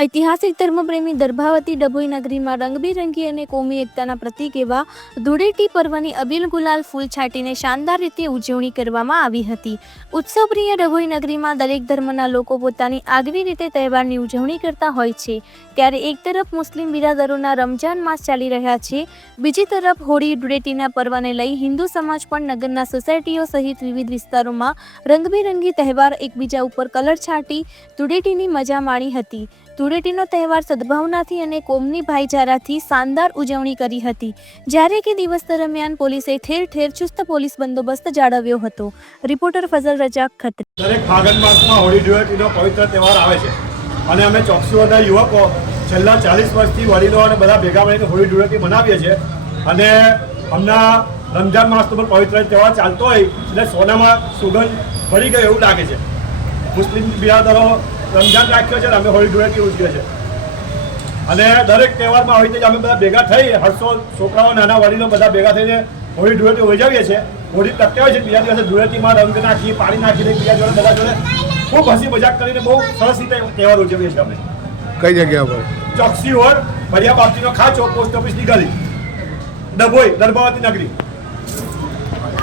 ઐતિહાસિક ધર્મપ્રેમી દર્ભાવતી ડભોઈ નગરીમાં રંગબેરંગી અને કોમી એકતાના પ્રતીક એવા ધૂળેટી પર્વની અબીલ ગુલાલ ફૂલ છાંટીને શાનદાર રીતે ઉજવણી કરવામાં આવી હતી. ઉત્સવપ્રિય ડભોઈ નગરીમાં દરેક ધર્મના લોકો પોતાની આગવી રીતે તહેવારની ઉજવણી કરતા હોય છે. ત્યારે એક તરફ મુસ્લિમ બિરાદરોના રમજાન માસ ચાલી રહ્યા છે, બીજી તરફ હોળી ધૂળેટીના પર્વને લઈ હિન્દુ સમાજ પણ નગરના સોસાયટીઓ સહિત વિવિધ વિસ્તારોમાં રંગબેરંગી તહેવાર એકબીજા ઉપર કલર છાંટી ધૂળેટીની મજા માણી હતી. ધૂળેટીનો તહેવાર સદભાવનાથી અને કોમની ભાઈચારાથી શાનદાર ઉજવણી કરી હતી, જ્યારે કે દિવસ દરમિયાન પોલીસે ઠેર ઠેર ચુસ્ત પોલીસ બંદોબસ્ત જાળવ્યો હતો. રિપોર્ટર ફઝલ રજાક ખત્રી. દરેક ફાગણ માસમાં હોળી ધૂળેટીનો પવિત્ર તહેવાર આવે છે અને અમે ચોકસીઓના યુવકો છેલ્લા 40 વર્ષથી વડીલો અને બધા ભેગા મળીને હોળી ધૂળેટી મનાવીએ છીએ અને હમણાં રમજાન માસનો પણ પવિત્ર તહેવાર ચાલતો હોય એટલે સોનામાં સુગંધ ભળી ગઈ એવું લાગે છે. મુસ્લિમ બિરાદરો રમજાન રાખ્યો છે અને અમે હોળી ધૂળેટી ઉજવીએ છીએ અને દરેક તહેવારમાં આવી રીતે અમે બધા ભેગા થઈ હર્ષો, છોકરાઓ, નાના વડીલો બધા ભેગા થઈને હોળી ધૂળેટી ઉજવીએ છીએ. હોળી પ્રગટે હોય છે, બીજા દિવસે ધૂળેટીમાં રંગ નાખી, પાણી નાખીને બીજા જોડે બધા જોડે ખૂબ હસી મજાક કરીને બહુ સરસ રીતે તહેવાર ઉજવીએ છીએ અમે. કઈ જગ્યા પર? ચોકસી રોડ, ભરિયા બાપજીનો ખાચો, પોસ્ટ ઓફિસની ગલી, ડભોઈ, દર્ભાવતી નગરી.